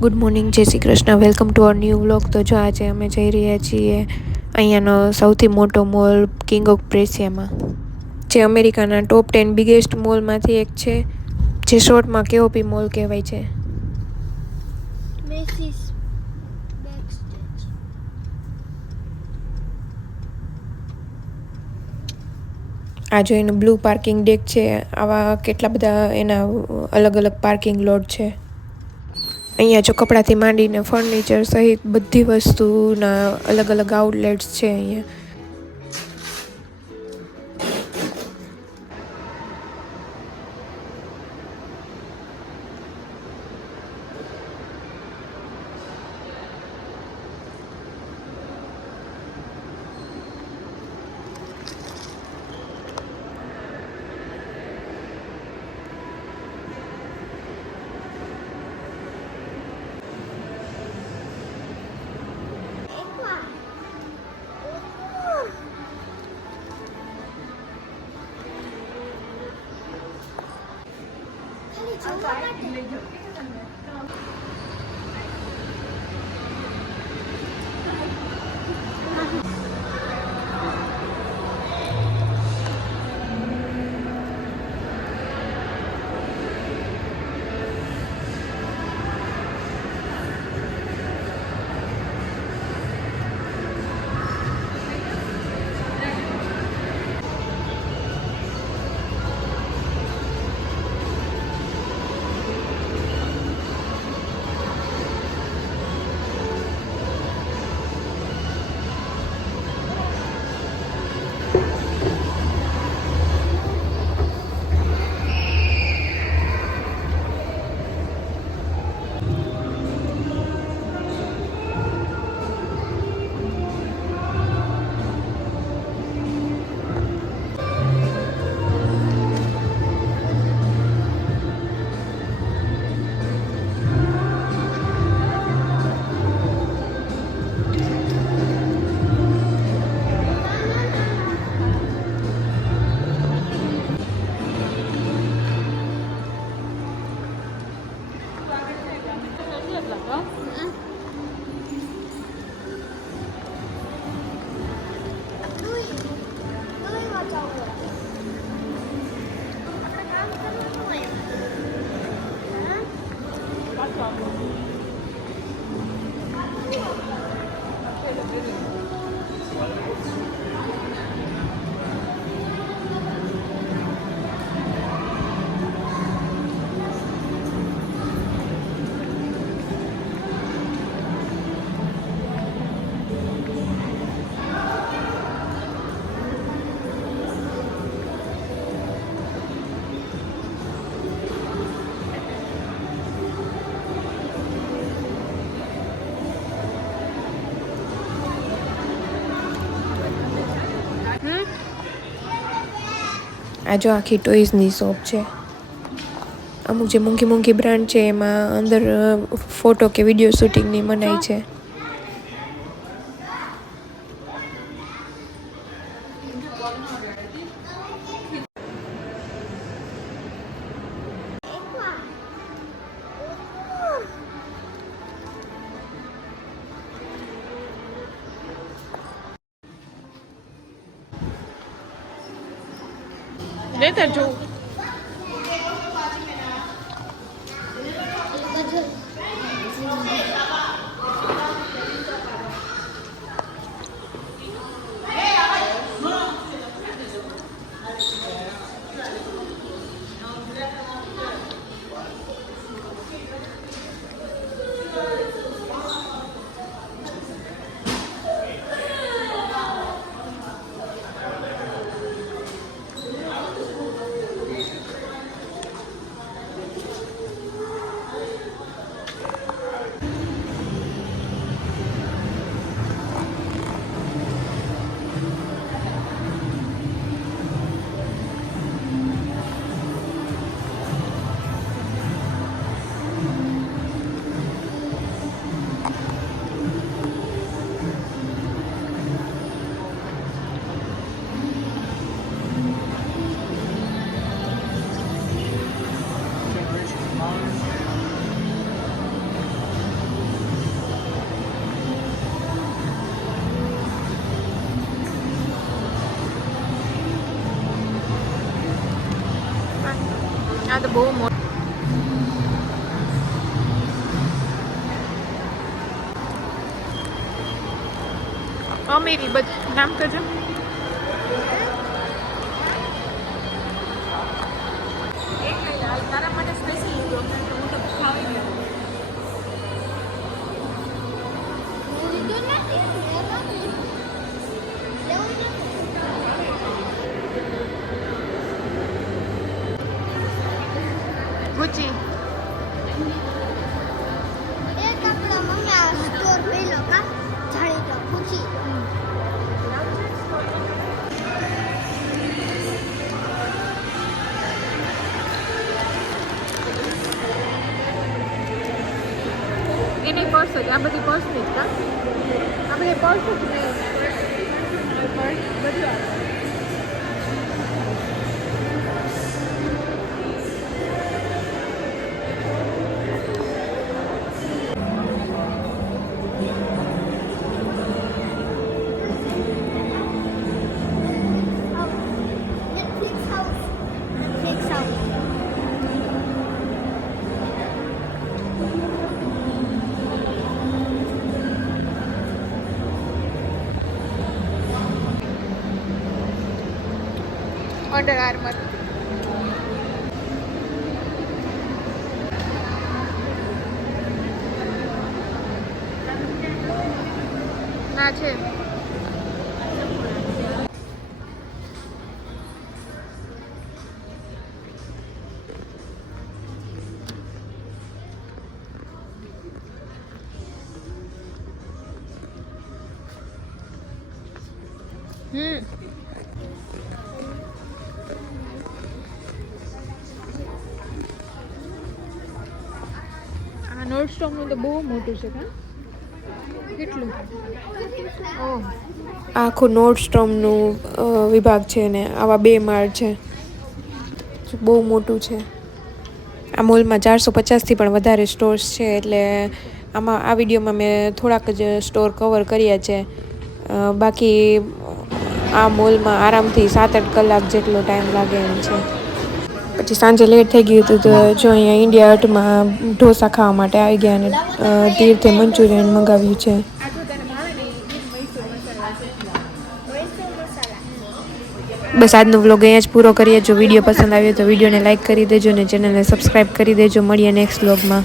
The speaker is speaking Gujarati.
ગુડ મોર્નિંગ, જય Shri Krishna. Welcome to our new vlog. તો જો આજે અમે જઈ રહ્યા છીએ અહીંયાનો સૌથી મોટો મોલ કિંગ ઓફ પ્રેશિયામાં, જે અમેરિકાના ટોપ 10 બિગેસ્ટ મોલમાંથી એક છે, જે શોર્ટમાં કેઓપી મોલ કહેવાય છે. આ જો એનું બ્લુ પાર્કિંગ ડેક છે. આવા કેટલા બધા એના અલગ અલગ પાર્કિંગ લોટ છે. અહીંયા જો કપડાથી માંડીને ફર્નિચર સહિત બધી વસ્તુના અલગ અલગ આઉટલેટ્સ છે અહીંયા. આ જો આખી ટોયઝની શોપ છે. અમુક જે મોંઘી મોંઘી બ્રાન્ડ છે એમાં અંદર ફોટો કે વિડીયો શૂટિંગની મનાઈ છે. લેતા જો આ તો બહુ મોટું. અમીરી બધું નામ તો જો. તારા માટે સ્પેશિયલ લીધો હું તો ખાવી ગયો. ગુચી એક આપણો મમ્મી આ સ્ટોર પેલો કા જાણી તો પૂછી એની પર્સ જ આ બધી પર્સ ની જ કા આ બધી પર્સ જ ને પર્સ બધું આવે. નેટફ્લિક્સ હાઉસ અંડર આર્મર ના છે. આ નોર્ડસ્ટોમનું તો બહુ મોટું છે કા કેટલું ઓહ આખું નોર્ડસ્ટોમનું વિભાગ છે ને આવા 2 માળ છે. બહુ મોટું છે. આ મોલમાં 450થી પણ વધારે સ્ટોર્સ છે એટલે આમાં આ વિડીયોમાં મેં થોડાક જ સ્ટોર કવર કર્યા છે. બાકી આ મોલમાં આરામથી 7-8 કલાક જેટલો ટાઈમ લાગે એમ છે. પછી સાંજે લેટ થઈ ગયું હતું તો જો અહીંયા ઇન્ડિયા હટમાં ઢોસા ખાવા માટે આવી ગયા અને તીર્થે મંચુરિયન મંગાવ્યું છે. બસ આજનો વ્લોગ અહીંયા જ પૂરો કરીએ. જો વિડીયો પસંદ આવ્યો તો વિડીયોને લાઇક કરી દેજો અને ચેનલને સબસ્ક્રાઈબ કરી દેજો. મળીએ નેક્સ્ટ વ્લોગમાં.